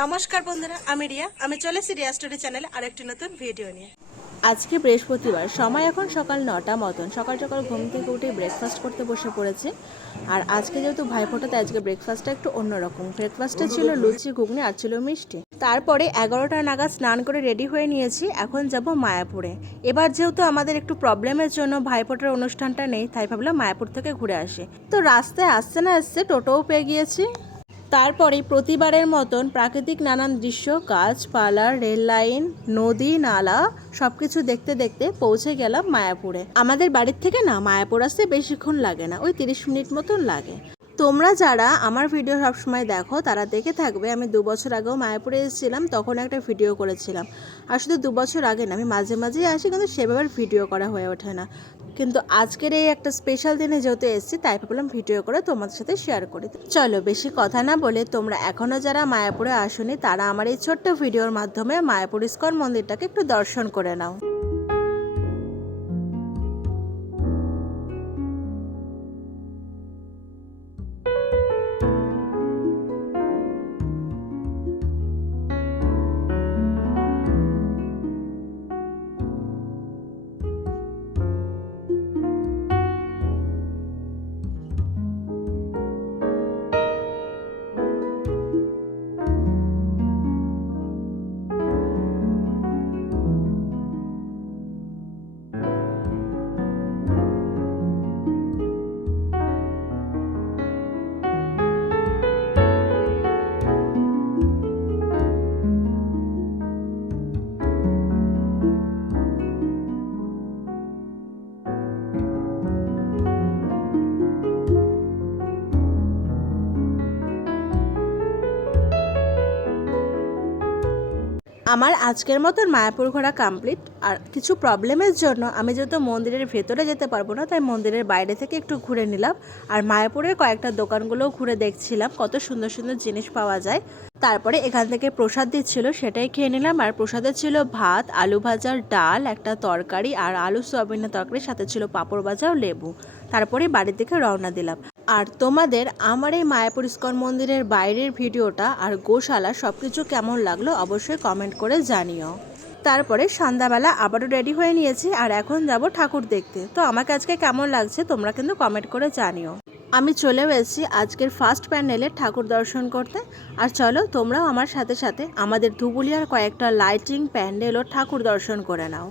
নমস্কার বন্ধুরা আমি রিয়া। আমি চলেছি রিয়া স্টোরি চ্যানেলে আরেকটি নতুন ভিডিও নিয়ে। আজকে বৃহস্পতিবার সময় এখন সকাল নটা মতন। সকাল সকাল ঘুম থেকে উঠে ব্রেকফাস্ট করতে বসে পড়েছে। আর আজকে যেহেতু ভাইফোঁটাতে আজকে ব্রেকফাস্টটা একটু অন্যরকম। ব্রেকফাস্টে ছিল লুচি ঘুগনি আর ছিল মিষ্টি। তারপরে এগারোটা নাগাদ স্নান করে রেডি হয়ে নিয়েছি। এখন যাব মায়াপুরে। এবার যেহেতু আমাদের একটু প্রবলেমের জন্য ভাইফোঁটার অনুষ্ঠানটা নেই তাই ভাবলাম মায়াপুর থেকে ঘুরে আসি। তো রাস্তায় আসছে না আসছে টোটোও পেয়ে গিয়েছি। তারপরে প্রতিবারের মতন প্রাকৃতিক নানান দৃশ্য, গাছপালা, রেল লাইন, নদী, নালা, সবকিছু দেখতে দেখতে পৌঁছে গেলাম মায়াপুরে। আমাদের বাড়ির থেকে না, মায়াপুর আসতে বেশিক্ষণ লাগে না, ওই তিরিশ মিনিট মতন লাগে। তোমরা যারা আমার ভিডিও সবসময় দেখো, তারা দেখে থাকবে, আমি দু বছর আগেও মায়াপুরে এসেছিলাম, তখন একটা ভিডিও করেছিলাম। আর শুধু দু বছর আগে না, আমি মাঝে মাঝেই আসি, কিন্তু সেভাবে ভিডিও করা হয়ে ওঠে না। কিন্তু আজকের এই একটা স্পেশাল দিনে যেহেতু এসেছি, তাই ভাবলাম ভিডিও করে তোমাদের সাথে শেয়ার করি চলো, বেশি কথা না বলে তোমরা এখনও যারা মায়াপুরে আসনি, তারা আমার এই ছোট্ট ভিডিওর মাধ্যমে মায়াপুর ইস্কন মন্দিরটাকে একটু দর্শন করে নাও। আমার আজকের মতন মায়াপুর ঘোরা কমপ্লিট আর কিছু প্রবলেমের জন্য আমি যেহেতু মন্দিরের ভেতরে যেতে পারব না, তাই মন্দিরের বাইরে থেকে একটু ঘুরে নিলাম। আর মায়াপুরের কয়েকটা দোকানগুলোও ঘুরে দেখছিলাম, কত সুন্দর সুন্দর জিনিস পাওয়া যায়। তারপরে এখান থেকে প্রসাদ দিচ্ছিল, সেটাই খেয়ে নিলাম। আর প্রসাদে ছিল ভাত, আলু ভাজার ডাল, একটা তরকারি, আর আলু, সোয়াবিনের তরকারির সাথে ছিল পাঁপড় ভাজা ও লেবু। তারপরে বাড়ি থেকে রওনা দিলাম। আর তোমাদের আমার এই মায়াপুর ইস্কন মন্দিরের বাইরের ভিডিওটা আর গোশালা সব কিছু কেমন লাগল অবশ্যই কমেন্ট করে জানিও। তারপরে সন্ধ্যাবেলা আবারও রেডি হয়ে নিয়েছি আর এখন যাব ঠাকুর দেখতে। তো আমাকে আজকে কেমন লাগছে তোমরা কিন্তু কমেন্ট করে জানিও। আমি চলে এসেছি আজকের ফার্স্ট প্যান্ডেলের ঠাকুর দর্শন করতে। আর চলো তোমরাও আমার সাথে সাথে আমাদের ধুবুলিয়ার কয়েকটা লাইটিং প্যান্ডেল ও ঠাকুর দর্শন করে নাও।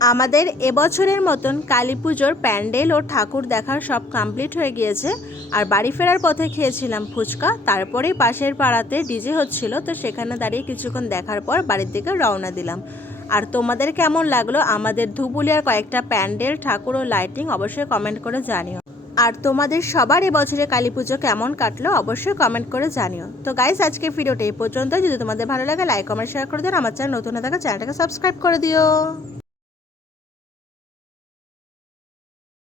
আমাদের এবছরের মতন কালী পুজোর প্যান্ডেল ও ঠাকুর দেখার সব কমপ্লিট হয়ে গিয়েছে। আর বাড়ি ফেরার পথে খেয়েছিলাম ফুচকা, তারপরেই পাশের পাড়াতে ডিজে হচ্ছিল, তো সেখানে দাঁড়িয়ে কিছুক্ষণ দেখার পর বাড়ির দিকে রওনা দিলাম। আর তোমাদের কেমন লাগল আমাদের ধুবুলিয়ার কয়েকটা প্যান্ডেল, ঠাকুর ও লাইটিং অবশ্যই কমেন্ট করে জানিও। আর তোমাদের সবার এবছরে কালী পুজো কেমন কাটলো অবশ্যই কমেন্ট করে জানিও। তো গাইস আজকে ভিডিওটা এই পর্যন্ত যদি তোমাদের ভালো লাগে লাইক কমেন্ট শেয়ার করে দিও। আমার চ্যানেল নতুন হয়ে থাকা চ্যানেলটাকে সাবস্ক্রাইব করে দিও।